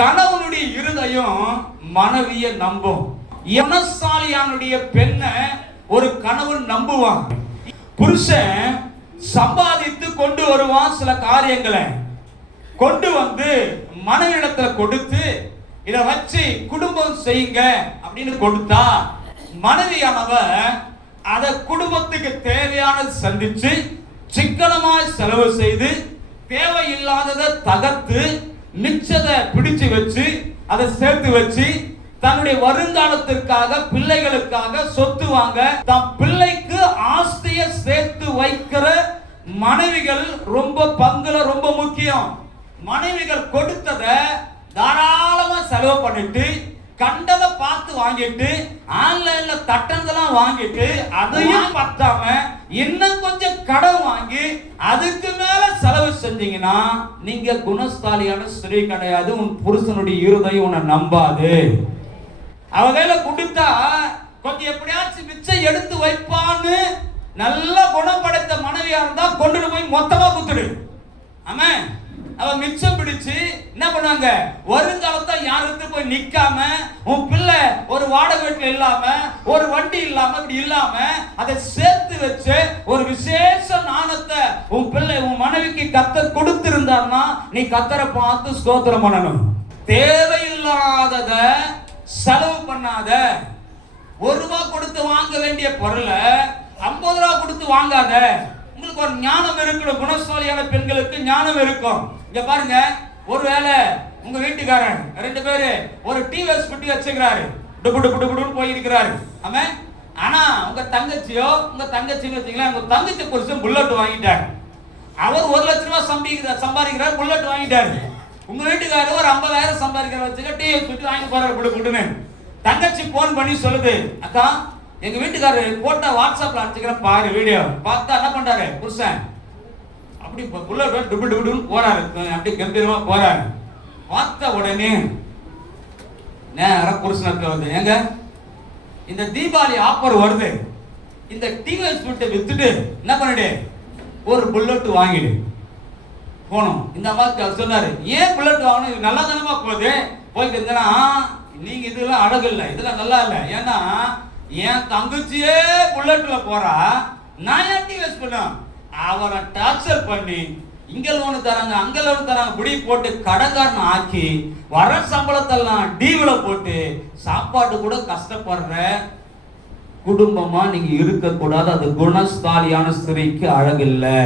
கணவனுடைய இருதயம் மனைவிய நம்பும். குணசாலியானுடைய பெண்ணை ஒரு கணவன் நம்புவான். புருஷன் சம்பாதித்து கொண்டு வருவான், சில காரியங்களை கொண்டு வந்து மனைவியிடத்துல கொடுத்து இத வச்சு குடும்பம் செய்யுங்க அப்படின்னு கொடுத்தா மனைவியானவ அத குடும்பத்துக்கு தேவையானது சந்திச்சு சிக்கனமாய் செலவு செய்து தேவையில்லாததை தகர்த்து மிச்சத்தை பிடிச்சு வச்சு அதை சேர்த்து வச்சு தன்னுடைய வருங்காலத்திற்காக பிள்ளைகளுக்காக சொத்து வாங்க தம் பிள்ளைக்கு ஆஸ்தியை சேர்த்து வைக்கிற மனைவிகள் ரொம்ப பங்குல ரொம்ப முக்கியம். மனைவிகள் கொடுத்ததை தாராளமா செலவு பண்ணிட்டு கண்டதை பார்த்து வாங்கிட்டு ஆன்லைன்ல தட்டந்தெல்லாம் வாங்கிட்டு அதையும் பத்தாம இன்னும் கொஞ்சம் கடன் வாங்கி அதுக்கு மேல செலவு செஞ்சீங்கன்னா நீங்க குணஸ்தாலியான ஸ்திரீ கிடையாது. உன் புருஷனுடைய இருதயம் உன்னை நம்பாது. அவகையில கொடுத்தா கொஞ்சம் எப்படியாச்சும் மிச்சம் எடுத்து வைப்பான்னு நல்ல குணம் படைத்த மனைவியா இருந்தா கொண்டு போய் மொத்தமா குத்துடு. ஆமா, அவ மிச்சம் பிடிச்சு என்ன பண்ணாங்க, வருங்காலத்தை யாருக்கு போய் நிக்காம உன் பிள்ளை ஒரு வாடகை வீட்டுல இல்லாம ஒரு வண்டி இல்லாம இப்படி இல்லாம அதை சேர்த்து வச்சு ஒரு விசேஷ நாணத்தை உன் பிள்ளை உன் மனைவிக்கு கத்தர் கொடுத்திருந்தார்னா நீ கத்தரை பார்த்து ஸ்தோத்திரம் பண்ணணும். தேவையில்லாதத செலவு பண்ணாத. ₹1 கொடுத்து வாங்க வேண்டிய பொருளை ₹50 கொடுத்து வாங்காத. உங்களுக்கு ஒரு ஞானம் இருக்கணும். குணசாலியான பெண்களுக்கு ஞானம் இருக்கும். இங்க பாருங்க, ஒருவேளை உங்க வீட்டுக்காரன் 2 பேரு ஒரு டிவிஎஸ் பெட்டி வச்சுக்கிறாரு, டுபு டுபு டுபுன்னு போயிருக்கிறாரு. ஆமா, ஆனா உங்க தங்கச்சியோ உங்க தங்கச்சின்னு வச்சுக்கலாம், உங்க தங்கச்சி புருஷன் புல்லட் வாங்கிட்டாரு. அவர் ₹1,00,000 சம்பாதிக்கிறார், புல்லட் வாங்கிட்டாரு. உங்க வீட்டுக்காரர் ஒரு 50,000 சம்பாதிக்கிற வச்சுக்க டிவிஎஸ் பெட்டி வாங்கி போறாரு புடுன்னு. தங்கச்சி போன் பண்ணி சொல்லுது, அக்கா எங்க வீட்டுக்காரர் போட்டா வாட்ஸ்அப்ல அனுப்பிச்சுக்கிறேன் பாரு, வீடியோ பார்த்தா என்ன பண்றாரு புருஷன் அப்படி புல்லட் டுபு டுபுன்னு போறாரு, அப்படி கம்பீரமா போறாரு. பார்த்த உடனே நேரா புருஷனுக்கு வந்து, ஏங்க இந்த தீபாவளி ஆஃபர் வருது, இந்த டிவிஎஸ் பெட்டி வித்துட்டு என்ன பண்ணிடு ஒரு புல்லட் வாங்கிடு போனோம். இந்த மாதிரி சொன்னாரு, ஏன் புல்லட் வாங்கணும், இது நல்லா தானமா போகுது போயிட்டு இருந்தேன்னா, நீங்க இதெல்லாம் அழகு இல்லை, இதெல்லாம் நல்லா இல்லை. ஏன்னா என் தங்கச்சியே புல்லட்ல போறா, நான் ஏன் டிவிஎஸ் பண்ண அவரை டார்ச்சர் பண்ணி இங்க லோனு தராங்க அங்க லோனு தராங்க புடி போட்டு கடன்காரன் ஆக்கி வர சம்பளத்தெல்லாம் டிவில போட்டு சாப்பாட்டு கூட கஷ்டப்படுற குடும்பமா நீங்க இருக்க கூடாது. அது குணஸ்தாலியான ஸ்திரீக்கு அழகு இல்லை.